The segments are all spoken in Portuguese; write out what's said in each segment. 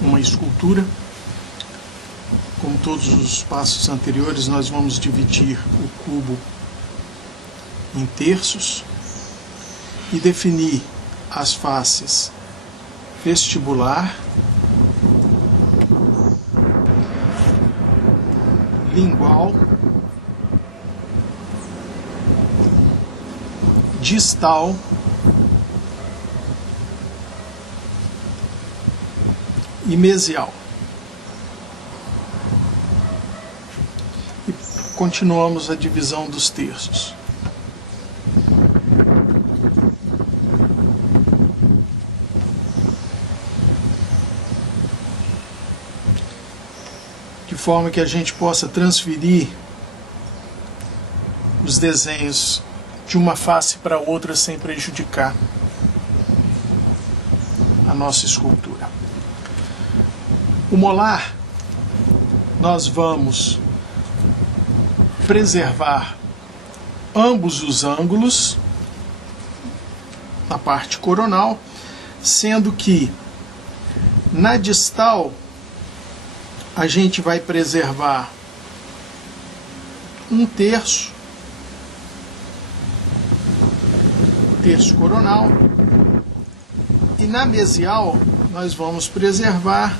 uma escultura. Como todos os passos anteriores, nós vamos dividir o cubo em terços e definir as faces vestibular, lingual, distal e mesial. E continuamos a divisão dos terços. De forma que a gente possa transferir os desenhos de uma face para outra sem prejudicar a nossa escultura. O molar, nós vamos preservar ambos os ângulos na parte coronal, sendo que na distal a gente vai preservar um terço coronal, e na mesial nós vamos preservar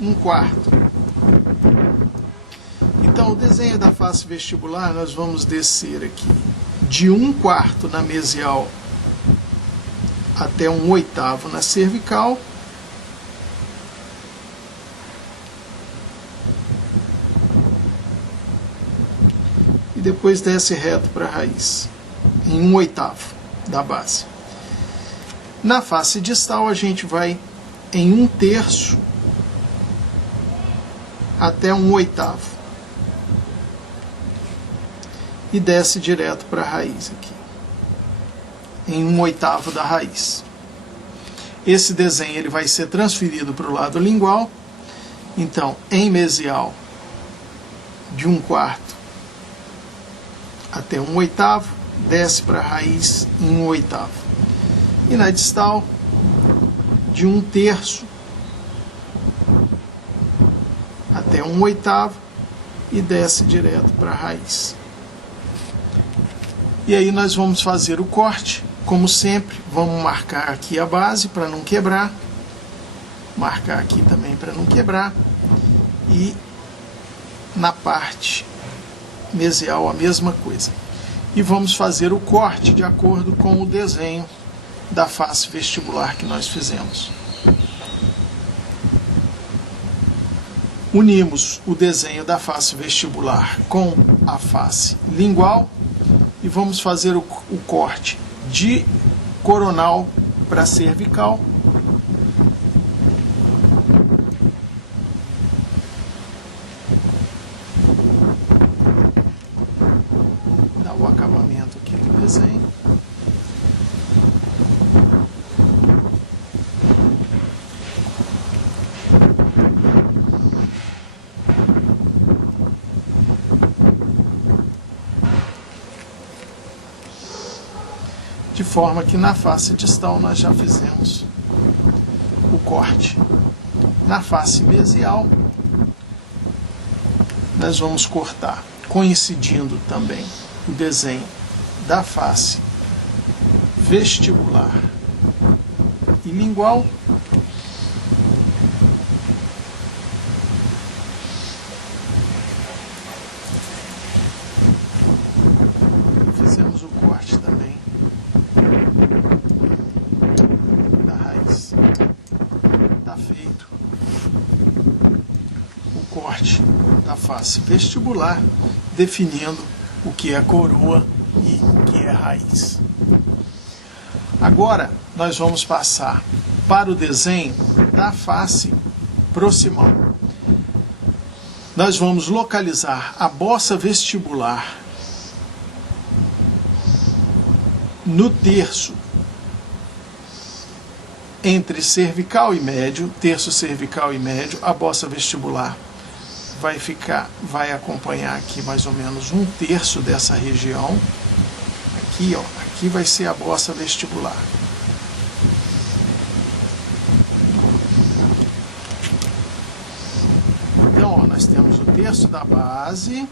um quarto. Então, o desenho da face vestibular, nós vamos descer aqui de 1/4 na mesial até 1/8 na cervical, e depois desce reto para a raiz, em 1/8 da base. Na face distal a gente vai em 1/3 até 1/8 e desce direto para a raiz aqui, em 1/8 da raiz. Esse desenho ele vai ser transferido para o lado lingual. Então, em mesial, de 1/4 até 1/8, desce para a raiz em 1/8. E na distal, de 1/3 até 1/8 e desce direto para a raiz. E aí nós vamos fazer o corte, como sempre. Vamos marcar aqui a base para não quebrar, marcar aqui também para não quebrar, e na parte mesial a mesma coisa. E vamos fazer o corte de acordo com o desenho da face vestibular que nós fizemos. Unimos o desenho da face vestibular com a face lingual e vamos fazer o corte de coronal para cervical. Dá o acabamento aqui do desenho. De forma que na face distal nós já fizemos o corte. Na face mesial nós vamos cortar, coincidindo também o desenho da face vestibular e lingual. Fizemos o corte também da raiz. Está feito o corte da face vestibular, definindo o que é coroa e o que é raiz. Agora nós vamos passar para o desenho da face proximal. Nós vamos localizar a bossa vestibular no terço entre cervical e médio, terço cervical e médio. A bossa vestibular vai acompanhar aqui mais ou menos 1/3 dessa região. Aqui, ó, aqui vai ser a bossa vestibular. nós temos o terço da base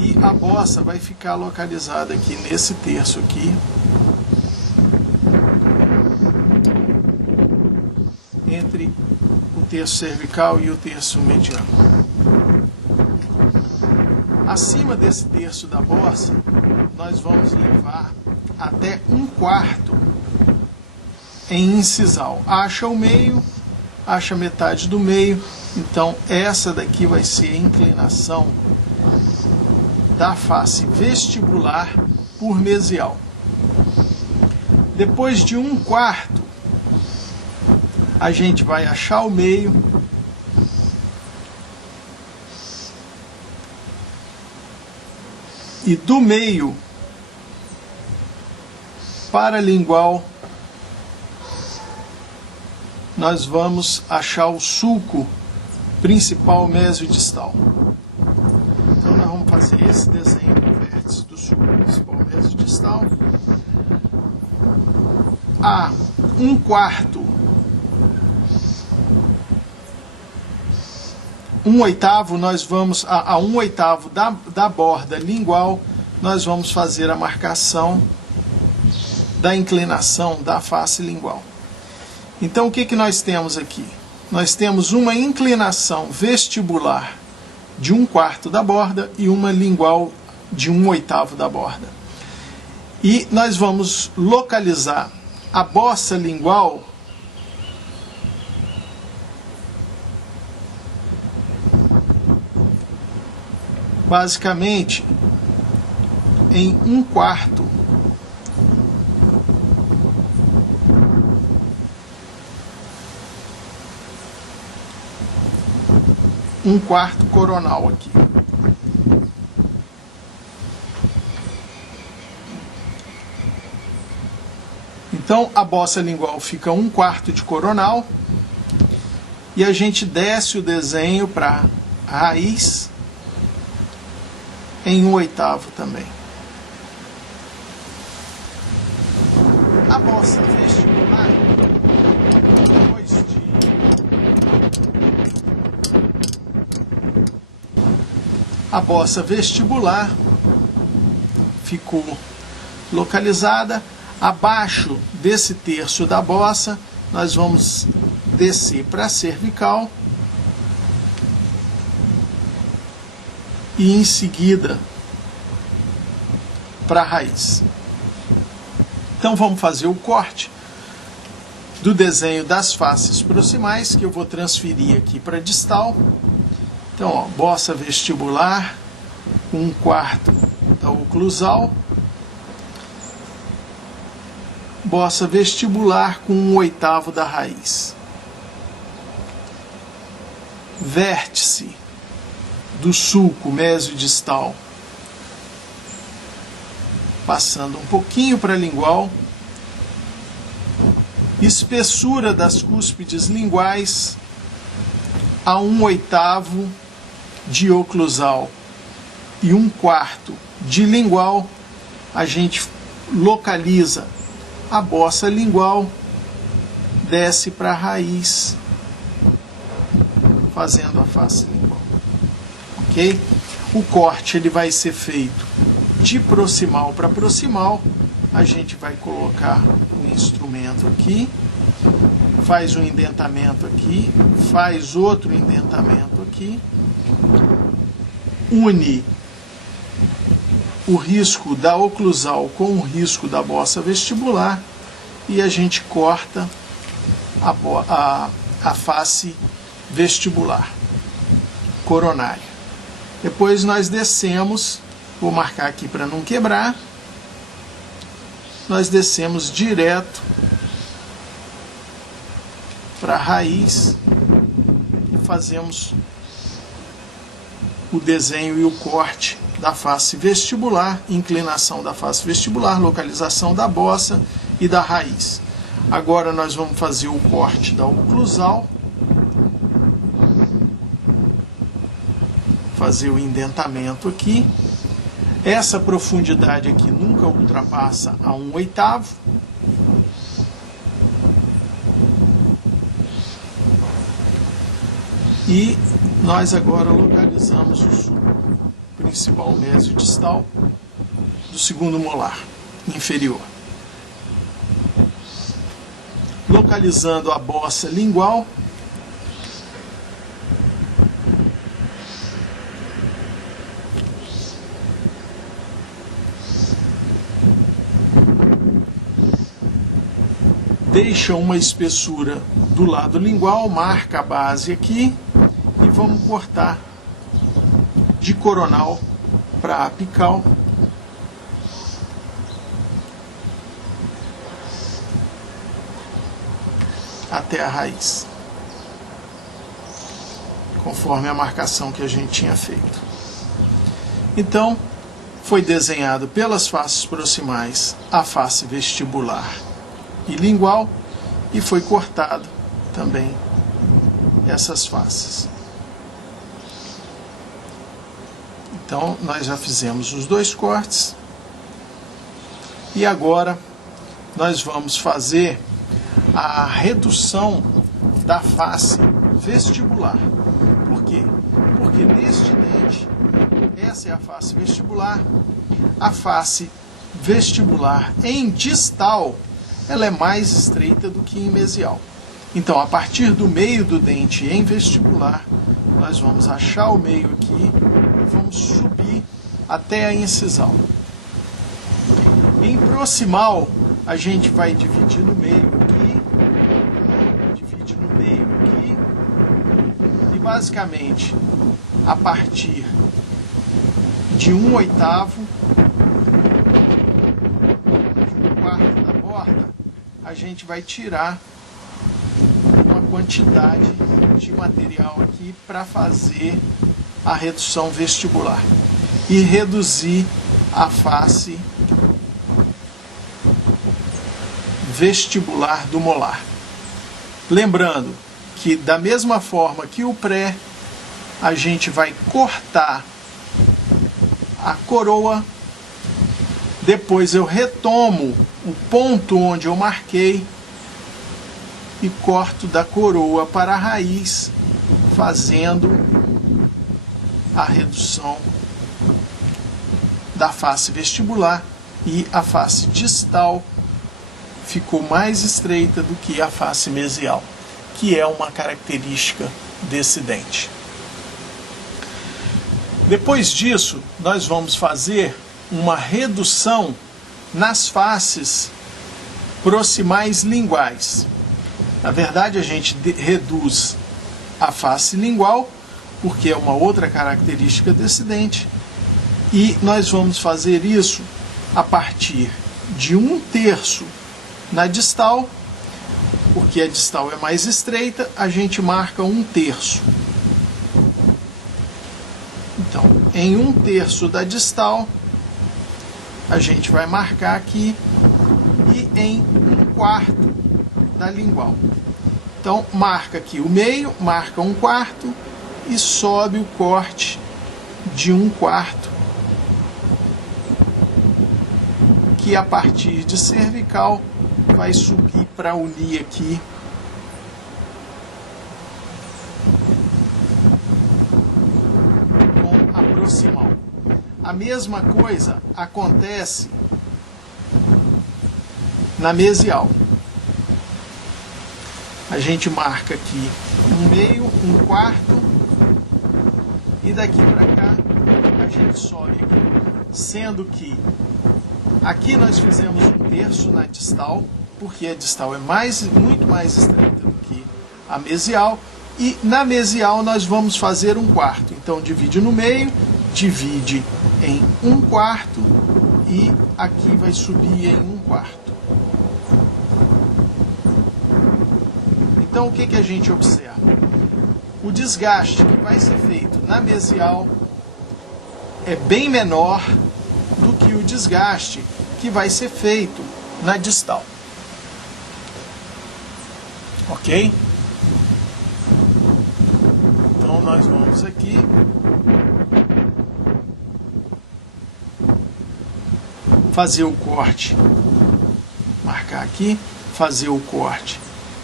e a bossa vai ficar localizada aqui nesse terço aqui, entre o terço cervical e o terço mediano. Acima desse terço da bossa, nós vamos levar até 1/4 em incisal. Acha o meio, acha metade do meio. Então essa daqui vai ser a inclinação da face vestibular por mesial. Depois de 1/4, a gente vai achar o meio, e do meio para lingual nós vamos achar o sulco principal mesiodistal. Então nós vamos fazer esse desenho do vértice do sulco principal mesiodistal. A 1/4, 1/8, nós vamos a 1/8 da borda lingual, nós vamos fazer a marcação da inclinação da face lingual. Então o que nós temos aqui? Nós temos uma inclinação vestibular de 1/4 da borda e uma lingual de 1/8 da borda. E nós vamos localizar a bossa lingual basicamente em 1/4 coronal aqui. Então a bossa lingual fica 1/4 de coronal e a gente desce o desenho para a raiz em 1/8 também. A bossa vestibular, a bossa vestibular ficou localizada abaixo desse terço da bossa. Nós vamos descer para a cervical e em seguida para a raiz. Então vamos fazer o corte do desenho das faces proximais, que eu vou transferir aqui para distal. Então, ó, bossa vestibular, 1/4 da oclusal, bossa vestibular com 1/8 da raiz. Vértice do sulco mesiodistal, passando um pouquinho para a lingual. Espessura das cúspides linguais a 1/8 de oclusal e 1/4 de lingual. A gente localiza a bossa lingual, desce para a raiz, fazendo a face lingual. Ok? O corte ele vai ser feito de proximal para proximal. A gente vai colocar o instrumento aqui, faz um indentamento aqui, faz outro indentamento aqui, une o risco da oclusal com o risco da bossa vestibular e a gente corta a face vestibular coronária. Depois nós descemos, vou marcar aqui para não quebrar, nós descemos direto para a raiz e fazemos o desenho e o corte da face vestibular, inclinação da face vestibular, localização da bossa e da raiz. Agora nós vamos fazer o corte da oclusal, fazer o indentamento aqui. Essa profundidade aqui nunca ultrapassa a 1/8. E nós agora localizamos o sulco principal mesiodistal do segundo molar inferior. Localizando a bossa lingual, deixa uma espessura do lado lingual, marca a base aqui e vamos cortar de coronal para apical. Até a raiz, conforme a marcação que a gente tinha feito. Então, foi desenhado pelas faces proximais a face vestibular e lingual e foi cortado também essas faces. Então, nós já fizemos os dois cortes e agora nós vamos fazer a redução da face vestibular. Por quê? Porque neste dente, essa é a face vestibular, a face vestibular em distal, ela é mais estreita do que em mesial. Então, a partir do meio do dente em vestibular, nós vamos achar o meio aqui e vamos subir até a incisal. Em proximal, a gente vai dividir no meio aqui, divide no meio aqui, e basicamente, a partir de 1/8, de 1/4 da borda, a gente vai tirar uma quantidade de material aqui para fazer a redução vestibular e reduzir a face vestibular do molar. Lembrando que da mesma forma que o pré, a gente vai cortar a coroa, depois eu retomo o ponto onde eu marquei e corto da coroa para a raiz, fazendo a redução da face vestibular, e a face distal ficou mais estreita do que a face mesial, que é uma característica desse dente. Depois disso, nós vamos fazer uma redução nas faces proximais linguais. Na verdade, a gente reduz a face lingual, porque é uma outra característica desse dente, e nós vamos fazer isso a partir de 1/3 na distal, porque a distal é mais estreita, a gente marca 1/3. Então, em 1/3 da distal, a gente vai marcar aqui, e em 1/4 da lingual. Então, marca aqui o meio, marca 1/4 e sobe o corte de 1/4, que a partir de cervical vai subir para unir aqui com a proximal. A mesma coisa acontece na mesial. A gente marca aqui 1/2, 1/4 e daqui para cá a gente sobe aqui, sendo que aqui nós fizemos 1/3 na distal, porque a distal é muito mais estreita do que a mesial, e na mesial nós vamos fazer 1/4. Então divide no meio, divide em 1/4 e aqui vai subir em 1/4. Então o que a gente observa? O desgaste que vai ser feito na mesial é bem menor do que o desgaste que vai ser feito na distal. Ok? Então nós vamos aqui fazer o corte, marcar aqui, fazer o corte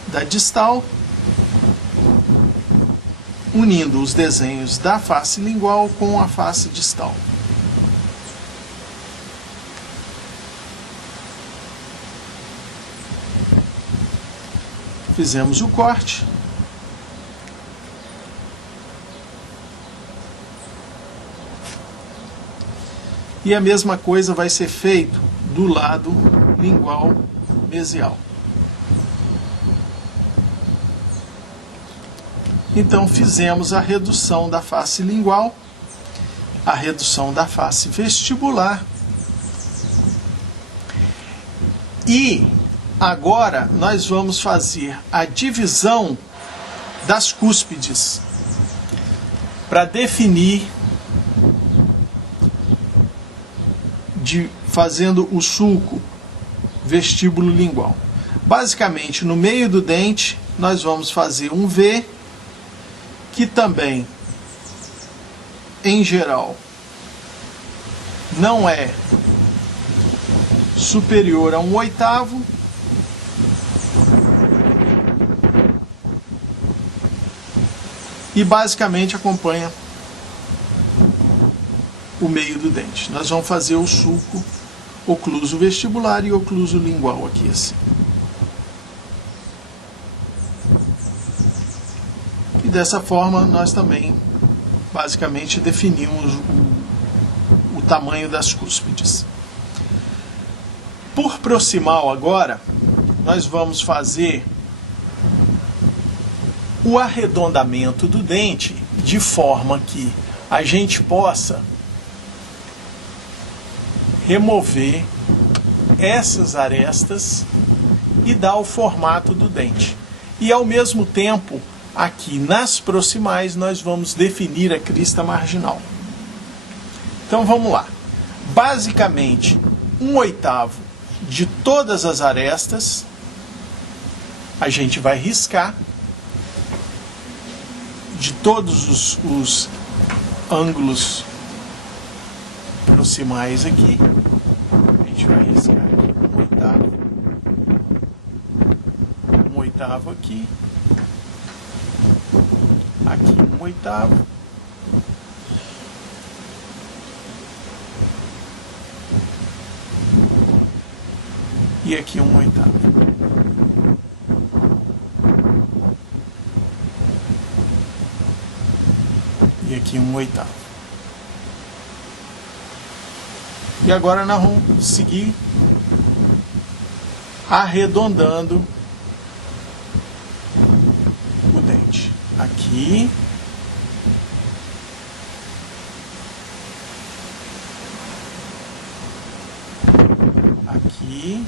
da distal unindo os desenhos da face lingual com a face distal. Fizemos o corte. E a mesma coisa vai ser feito do lado lingual mesial. Então fizemos a redução da face lingual, a redução da face vestibular. E agora nós vamos fazer a divisão das cúspides para definir, fazendo o sulco vestíbulo lingual. Basicamente, no meio do dente, nós vamos fazer um V, que também, em geral, não é superior a 1/8, e basicamente acompanha o meio do dente. Nós vamos fazer o sulco ocluso vestibular e ocluso lingual aqui assim. E dessa forma nós também basicamente definimos o tamanho das cúspides. Por proximal agora, nós vamos fazer o arredondamento do dente de forma que a gente possa remover essas arestas e dar o formato do dente. E ao mesmo tempo, aqui nas proximais, nós vamos definir a crista marginal. Então vamos lá. Basicamente, 1/8 de todas as arestas a gente vai riscar, de todos os ângulos proximais aqui, a gente vai riscar aqui 1/8 aqui, aqui 1/8, e aqui 1/8. E aqui 1/8. E agora nós vamos seguir arredondando o dente. Aqui. Aqui.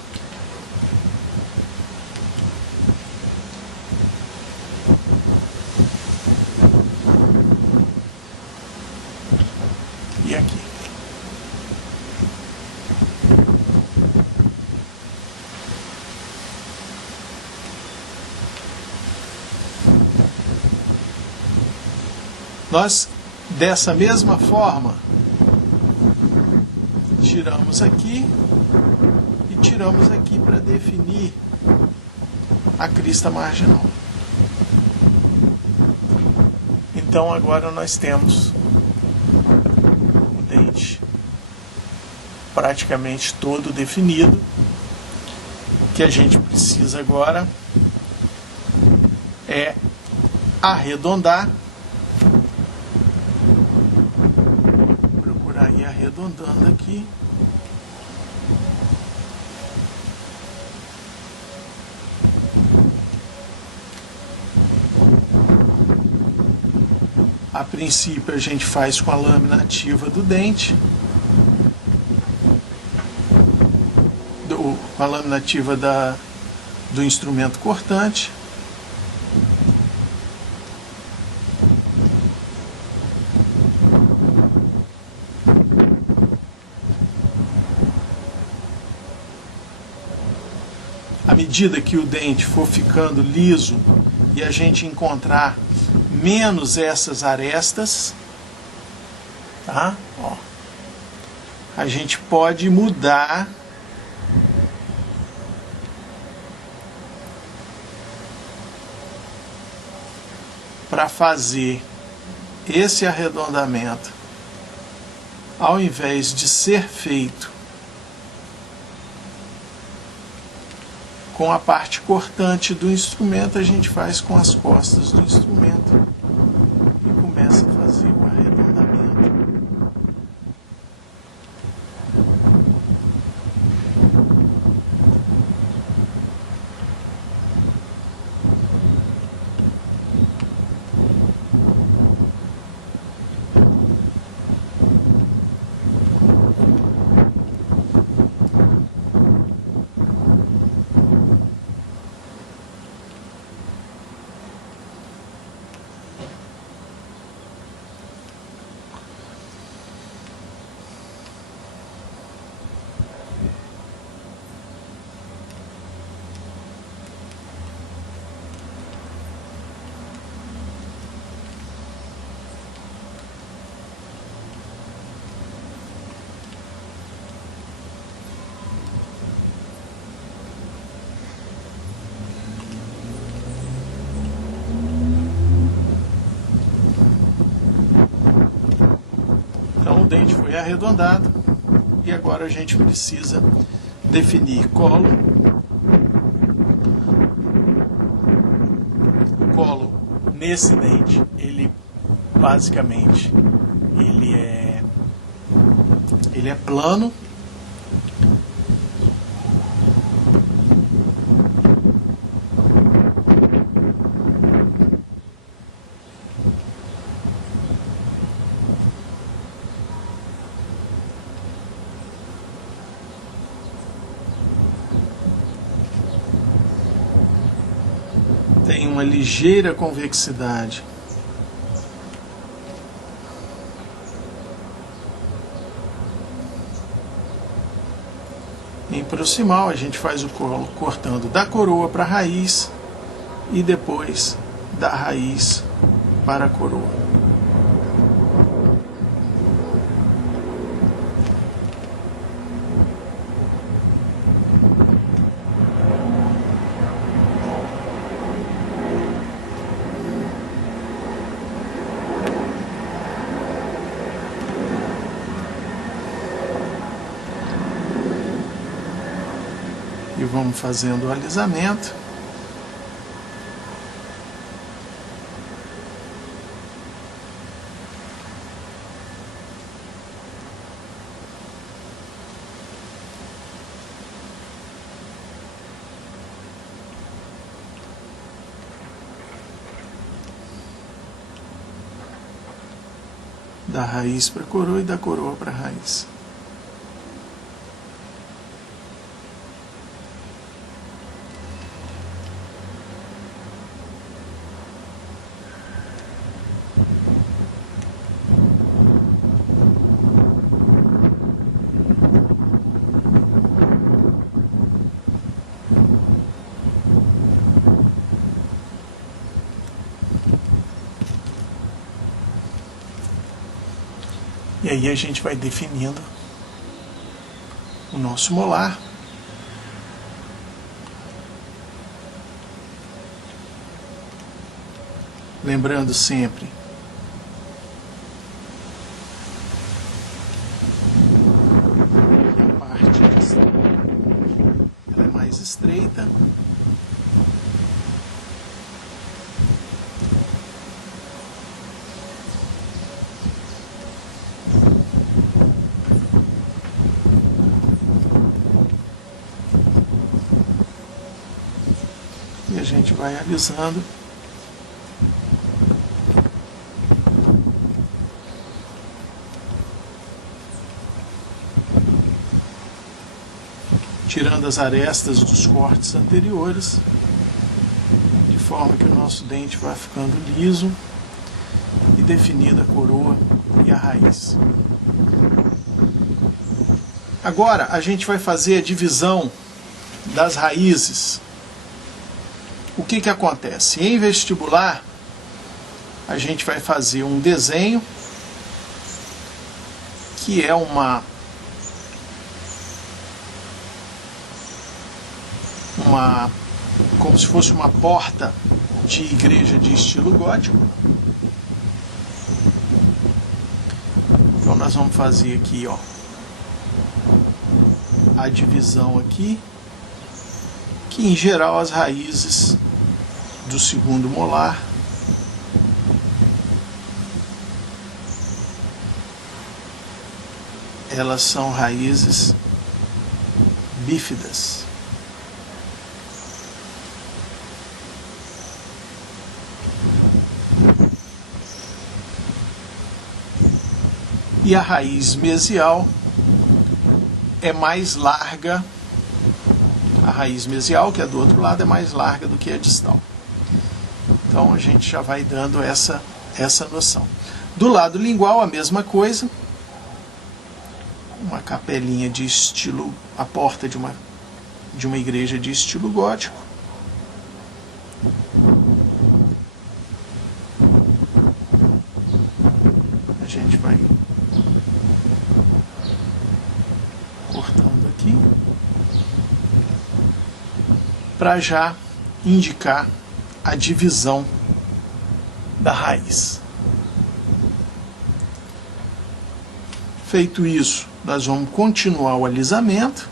E aqui. Nós, dessa mesma forma, tiramos aqui e tiramos aqui para definir a crista marginal. Então agora nós temos o dente praticamente todo definido. O que a gente precisa agora é arredondar. Procurar ir arredondando aqui. A princípio a gente faz com a lâmina ativa do dente, com a lâmina ativa do instrumento cortante. À medida que o dente for ficando liso e a gente encontrar menos essas arestas, tá? Ó, a gente pode mudar para fazer esse arredondamento, ao invés de ser feito com a parte cortante do instrumento, a gente faz com as costas do instrumento e começa a fazer o arredondamento. Então o dente foi arredondado e agora a gente precisa definir colo. O colo nesse dente, ele basicamente ele é plano. Tem uma ligeira convexidade. Em proximal, a gente faz o colo cortando da coroa para a raiz e depois da raiz para a coroa. E vamos fazendo o alisamento. Da raiz para a coroa e da coroa para a raiz. E aí a gente vai definindo o nosso molar. Lembrando sempre que a parte ela é mais estreita. E a gente vai alisando. Tirando as arestas dos cortes anteriores, de forma que o nosso dente vai ficando liso e definida a coroa e a raiz. Agora a gente vai fazer a divisão das raízes. O que acontece? Em vestibular, a gente vai fazer um desenho que é como se fosse uma porta de igreja de estilo gótico. nós vamos fazer aqui, ó, a divisão aqui, que em geral as raízes do segundo molar elas são raízes bífidas. E a raiz mesial é mais larga, a raiz mesial, que é do outro lado, é mais larga do que a distal. Então a gente já vai dando essa noção. Do lado lingual, a mesma coisa, uma capelinha de estilo, a porta de uma igreja de estilo gótico. A gente vai cortando aqui para já indicar a divisão da raiz. Feito isso, nós vamos continuar o alisamento.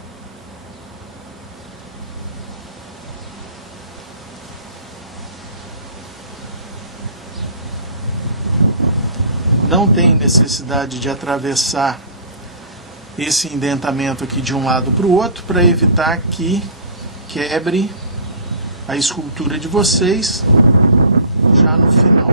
Não tem necessidade de atravessar esse indentamento aqui de um lado para o outro, para evitar que quebre a escultura de vocês já no final.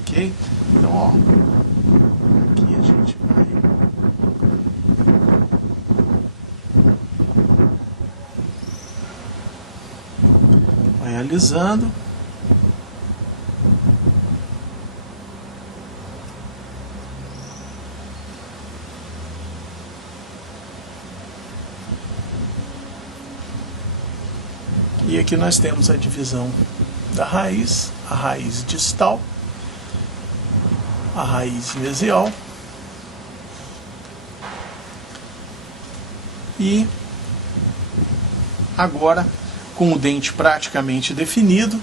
Ok? Então, ó, aqui a gente vai alisando. E aqui nós temos a divisão da raiz, a raiz distal, a raiz mesial e agora, com o dente praticamente definido,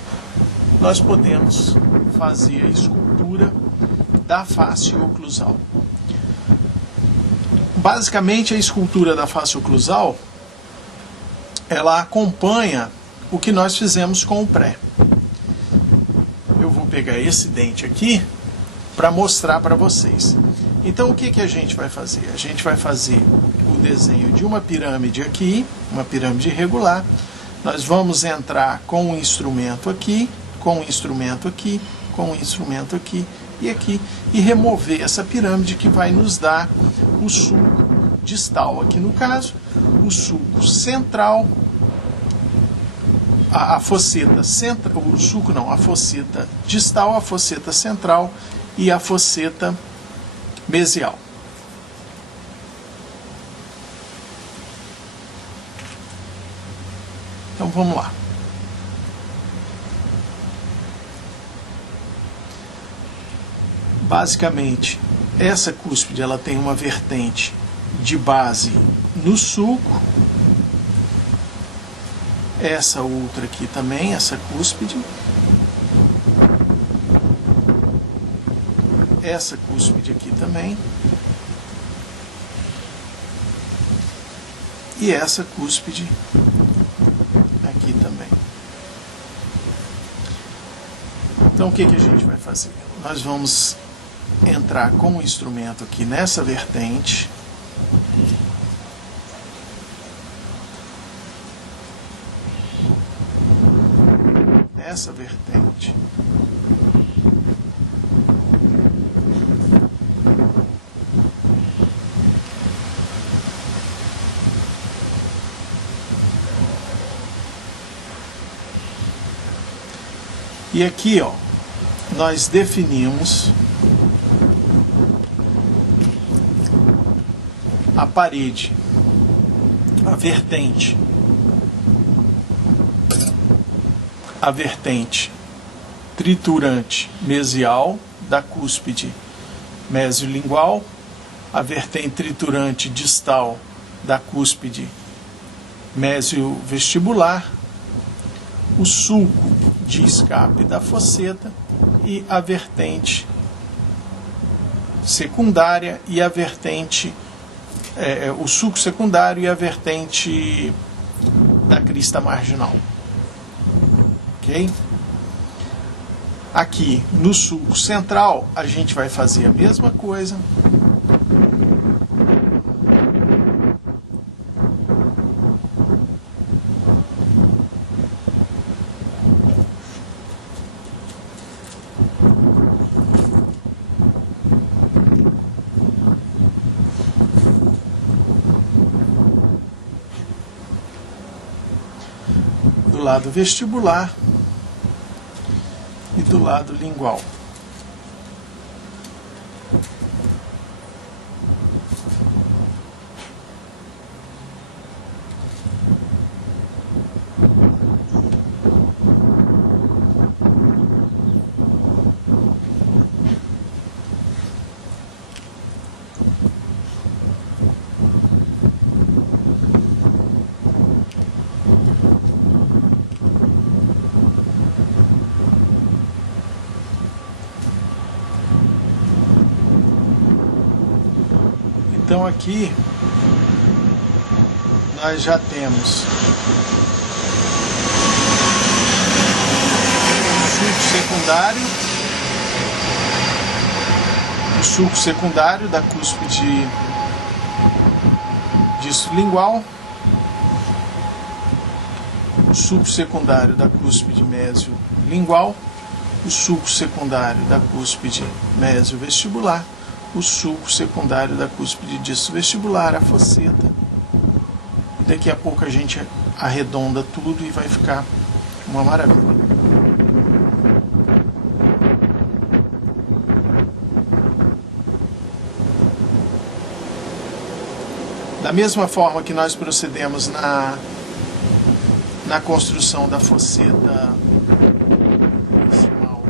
nós podemos fazer a escultura da face oclusal. Basicamente, a escultura da face oclusal ela acompanha o que nós fizemos com o pré. Eu vou pegar esse dente aqui para mostrar para vocês. Então, o que a gente vai fazer? A gente vai fazer o desenho de uma pirâmide aqui, uma pirâmide irregular. Nós vamos entrar com um instrumento aqui, com um instrumento aqui, com um instrumento aqui e aqui, e remover essa pirâmide que vai nos dar o sulco distal, aqui no caso, o sulco central, a fosseta central, o sulco não, a fosseta distal, a fosseta central e a fosseta mesial. Então vamos lá. Basicamente, essa cúspide ela tem uma vertente de base no sulco. Essa outra aqui também, essa cúspide. Essa cúspide aqui também. E essa cúspide aqui também. Então o que a gente vai fazer? Nós vamos entrar com o instrumento aqui nessa vertente. Nessa vertente. E aqui, ó, nós definimos a parede, a vertente triturante mesial da cúspide mesiolingual, a vertente triturante distal da cúspide mesiovestibular, o sulco de escape da fosseta e a vertente secundária e a vertente, o sulco secundário e a vertente da crista marginal. Ok? Aqui no sulco central a gente vai fazer a mesma coisa. Do lado vestibular e do lado lingual. Então aqui nós já temos o sulco secundário da cúspide distolingual, o sulco secundário da cúspide mesiolingual, o sulco secundário da cúspide mesiovestibular, o sulco secundário da cúspide distovestibular, a fosseta. E daqui a pouco a gente arredonda tudo e vai ficar uma maravilha. Da mesma forma que nós procedemos na construção da fosseta proximal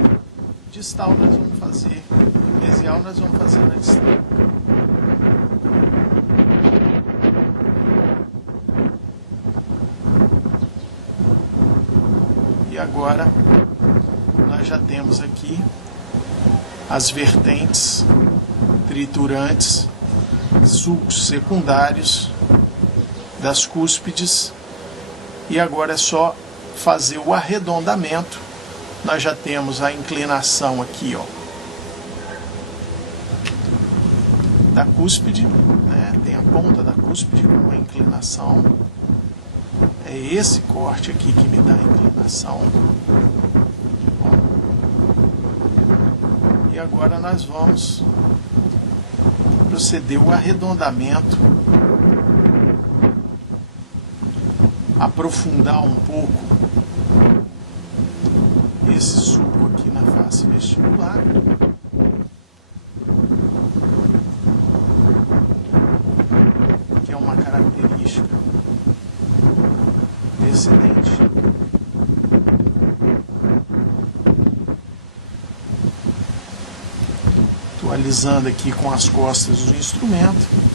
distal, nós vamos fazer mesial, nós vamos fazer na distal. E agora nós já temos aqui as vertentes triturantes, sulcos secundários das cúspides, e agora é só fazer o arredondamento. Nós já temos a inclinação aqui, ó, da cúspide, né? Tem a ponta da cúspide com uma inclinação. É esse corte aqui que me dá a inclinação. E agora nós vamos proceder o arredondamento, aprofundar um pouco esse sulco aqui na face vestibular. Que é uma característica desse dente. Estou alisando aqui com as costas do instrumento.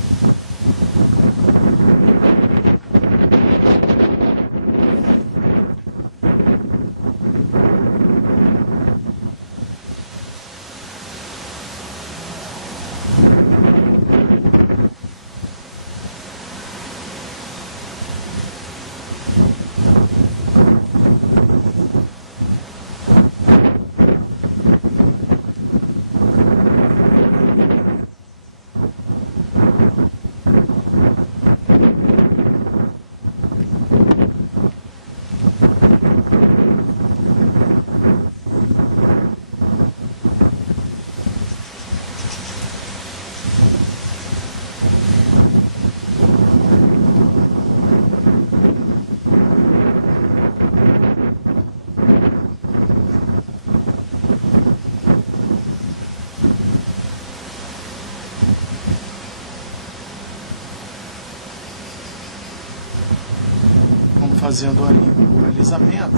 Fazendo ali o alisamento.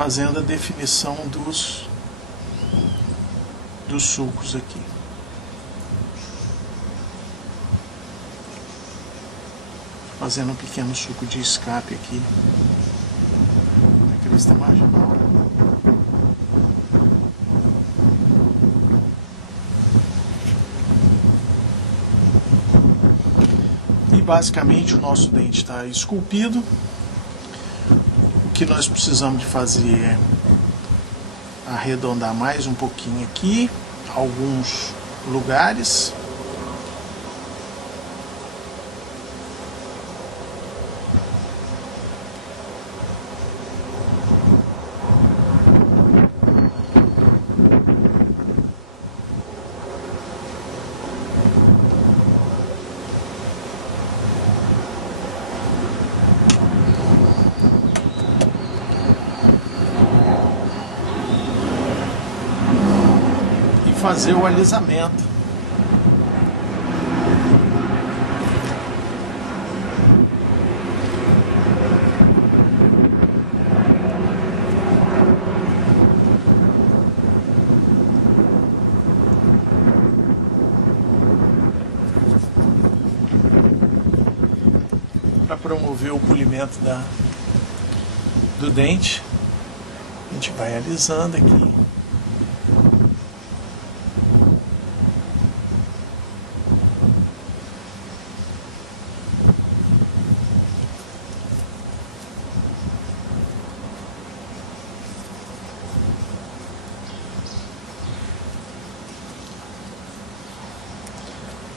fazendo a definição dos sulcos aqui. Fazendo um pequeno suco de escape aqui na crista marginal. E basicamente o nosso dente está esculpido. O que nós precisamos de fazer é arredondar mais um pouquinho aqui, alguns lugares. Fazer o alisamento. Para promover o polimento do dente, a gente vai alisando aqui.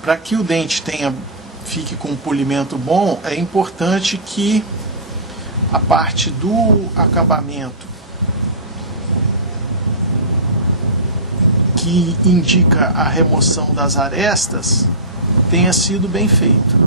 Para que o dente fique com um polimento bom, é importante que a parte do acabamento que indica a remoção das arestas tenha sido bem feito.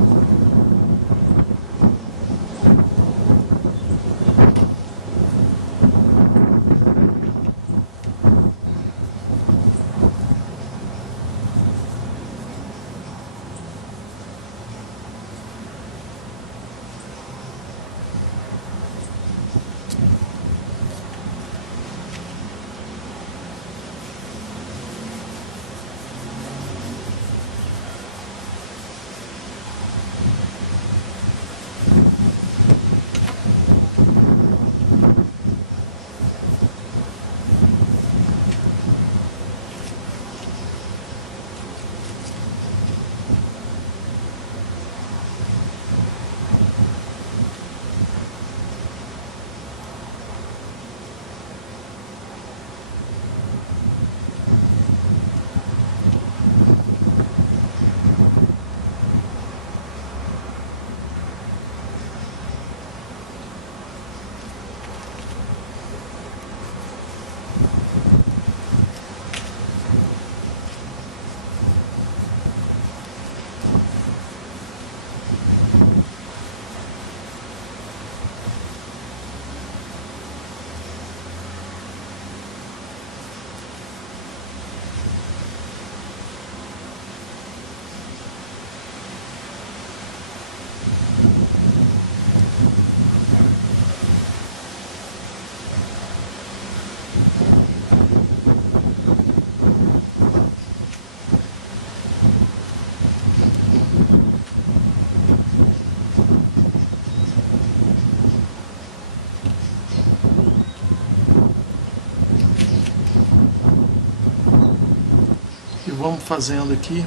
Vamos fazendo aqui.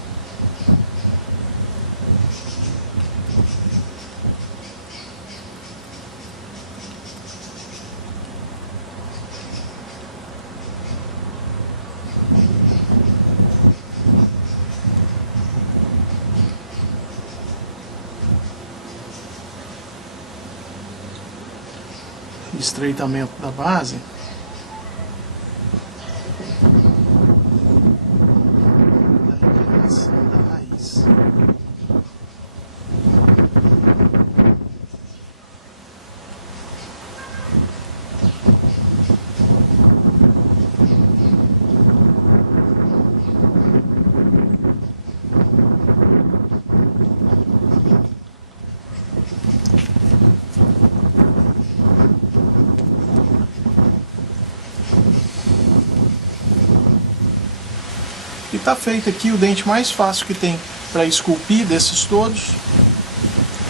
Estreitamento da base. E está feito aqui o dente mais fácil que tem para esculpir desses todos.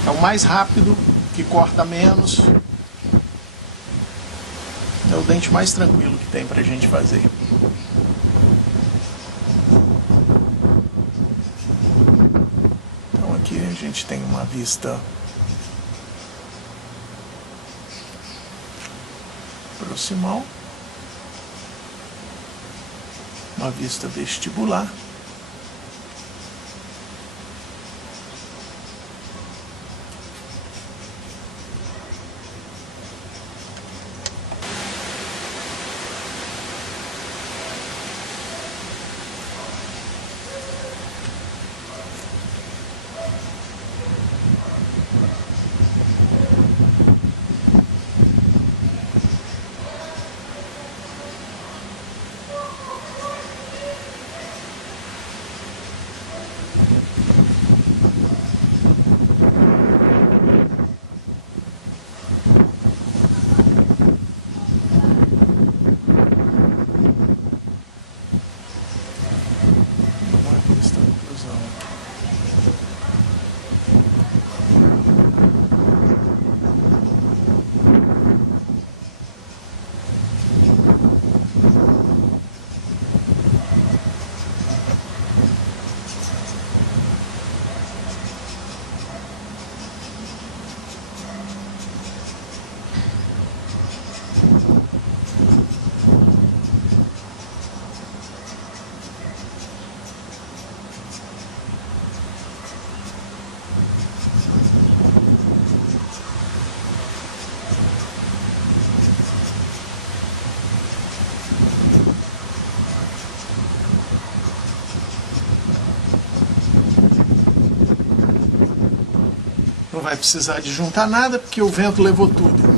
É o mais rápido, que corta menos. É o dente mais tranquilo que tem para a gente fazer. Então aqui a gente tem uma vista proximal, uma vista vestibular. Não vai precisar de juntar nada, porque o vento levou tudo.